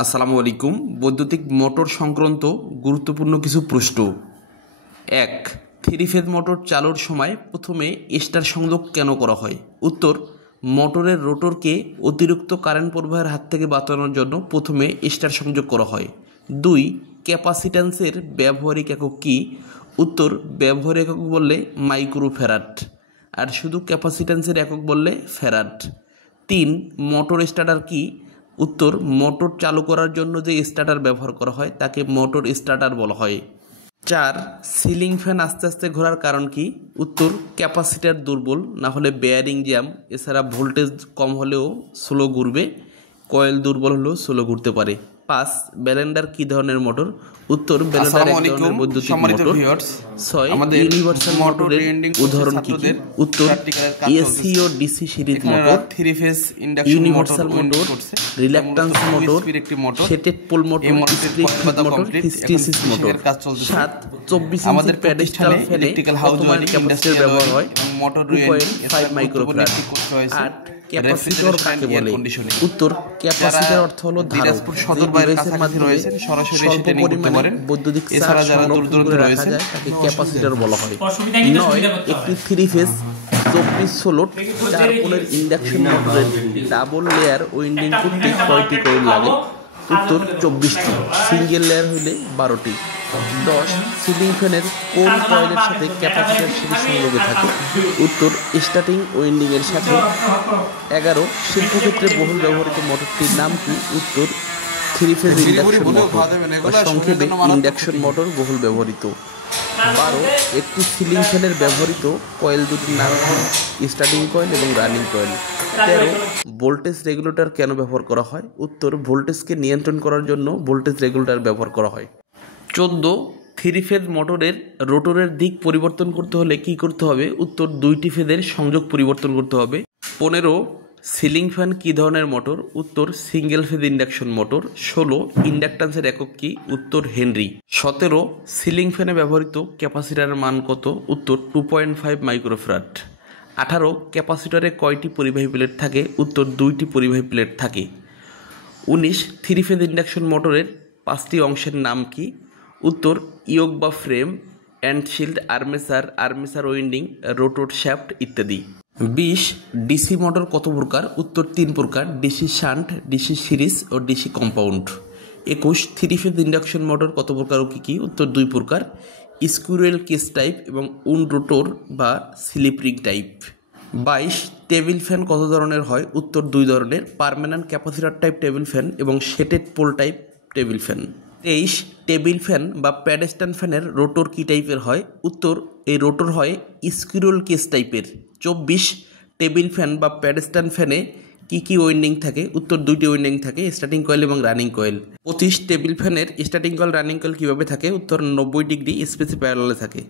আসসালামু আলাইকুম। বৈদ্যুতিক মোটর সংক্রান্ত গুরুত্বপূর্ণ কিছু প্রশ্ন। ১. থ্রি ফেজ মোটর চালুর সময় প্রথমে স্টার সংযোগ কেন করা হয়? উত্তর, মোটরের রোটরকে অতিরিক্ত কারেন্ট প্রবাহের হাত থেকে বাঁচানোর জন্য প্রথমে স্টার সংযোগ করা হয়। ২. ক্যাপাসিট্যান্সের ব্যবহারিক একক কী? উত্তর, ব্যবহারিক একক বললে মাইক্রোফ্যারাড, আর শুধু ক্যাপাসিট্যান্সের একক বললে ফ্যারাড। ৩. মোটর স্টার্টার কি? উত্তর, মোটর চালু করার জন্য যে স্টার্টার ব্যবহার করা হয় তাকে মোটর স্টার্টার বলা হয়। ৪. সিলিং ফ্যান আস্তে আস্তে ঘোরার কারণ কি? উত্তর, ক্যাপাসিটার দুর্বল, না হলে বেয়ারিং জ্যাম, এছাড়া ভোল্টেজ কম হলেও স্লো ঘুরবে, কয়েল দুর্বল হলেও স্লো ঘুরতে পারে। ৫. ব্যালেন্ডার কি ধরনের মোটর? উত্তর, ব্যালেন্ডার এক ধরনের বৈদ্যুতিক মোটর। ৬. ইউনিভার্সাল মোটরের উদাহরণ কি? উত্তর, এসি ও DC series motor, universal motor, reluctance motor, shaded pole motor, split feed motor, hysteresis motor. ৭. ২৪ inch pedestal ফ্যানে কত মাইল ক্যাপাসিটর ব্যবহার হয়? 2.5 মাইক্রোফ্যারাড। ৮. ক্যাপাসিটর কাকে বলে? উত্তর, ক্যাপাসিটর অর্থ হলো ধারক, যে ডিভাইসের মাধ্যমে স্বল্প পরিমাণে বৈদ্যুতিক চার্জ সংরক্ষণ করে রাখা যায় তাকে ক্যাপাসিটর বলা হয়। ৯. একটি থ্রি ফেজ 24 4 পোলের ইন্ডাকশন মোটরের ডাবল লেয়ার উইন্ডিং করতে কয়টি কয়েল লাগে? উত্তর, 24টি, সিঙ্গেল লেয়ার হইলে 12টি। ১০. সিলিং ফ্যানের কোন কয়েলের সাথে ক্যাপাসিটর সিরিজ সংযোগে থাকে? উত্তর, স্টার্টিং উইন্ডিং এর সাথে। ১১. শিল্পক্ষেত্রে বহুল ব্যবহৃত মোটরটির নাম কি? উত্তর, থ্রি ফেজ ইন্ডাকশন মোটর, বা সংক্ষেপে ইন্ডাকশন মোটর বহুল ব্যবহৃত। ১২. একটি সিলিং ফ্যানের ব্যবহৃত কয়েল দুটির নাম কি? স্টার্টিং কয়েল এবং রানিং কয়েল। ১৩. ভোল্টেজ রেগুলেটর কেন ব্যবহার করা হয়? উত্তর, ভোল্টেজকে নিয়ন্ত্রণ করার জন্য ভোল্টেজ রেগুলেটর ব্যবহার করা হয়। ১৪. থ্রি ফেজ মোটরের রোটরের দিক পরিবর্তন করতে হলে কি করতে হবে? উত্তর, দুইটি ফেজের সংযোগ পরিবর্তন করতে হবে। ১৫. সিলিং ফ্যান কি ধরনের মোটর? উত্তর, সিঙ্গেল ফেজ ইন্ডাকশন মোটর। ১৬. ইন্ডাকট্যান্সের একক কি? উত্তর, হেনরি। ১৭. সিলিং ফ্যানে ব্যবহৃত ক্যাপাসিটরের মান কত? উত্তর, 2.5 মাইক্রোফ্যারাড। ১৮. ক্যাপাসিটরে কয়টি পরিবাহী প্লেট থাকে? উত্তর, ২টি পরিবাহী প্লেট থাকে। ১৯. থ্রি ফেজ ইন্ডাকশন মোটরের 5টি অংশের নাম কি? উত্তর, ইয়োক বা frame, end shield, armature winding, rotor shaft ইত্যাদি। ২০. ডিসি মোটর কত প্রকার? উত্তর, ৩ প্রকার: ডিসি শান্ট, ডিসি সিরিজ ও DC compound. ২১. Three phase induction motor কত প্রকার ও কি? উত্তর, 2 প্রকার: স্কুইরেল কেজ টাইপ এবং উন্ড রোটর বা slip ring type. ২২. Table fan কত ধরনের হয়? উত্তর, 2 ধরনের: permanent capacitor type table fan এবং shaded pole type table fan. ২৩. Table fan বা প্যাডেস্টান ফ্যানের রোটর কি টাইপের হয়? উত্তর, এই রোটর হয় স্কুইরেল কেজ টাইপের। ২৪. টেবিল ফ্যান বা প্যাডেস্টান ফ্যানে কি কি উইন্ডিং থাকে? উত্তর, 2টি উইন্ডিং থাকে: স্টার্টিং কয়েল এবং রানিং কয়েল। ২৫. টেবিল ফ্যানের স্টার্টিং কয়েল রানিং কয়েল কিভাবে থাকে? উত্তর, 90 ডিগ্রি স্পেসে প্যারালালে থাকে।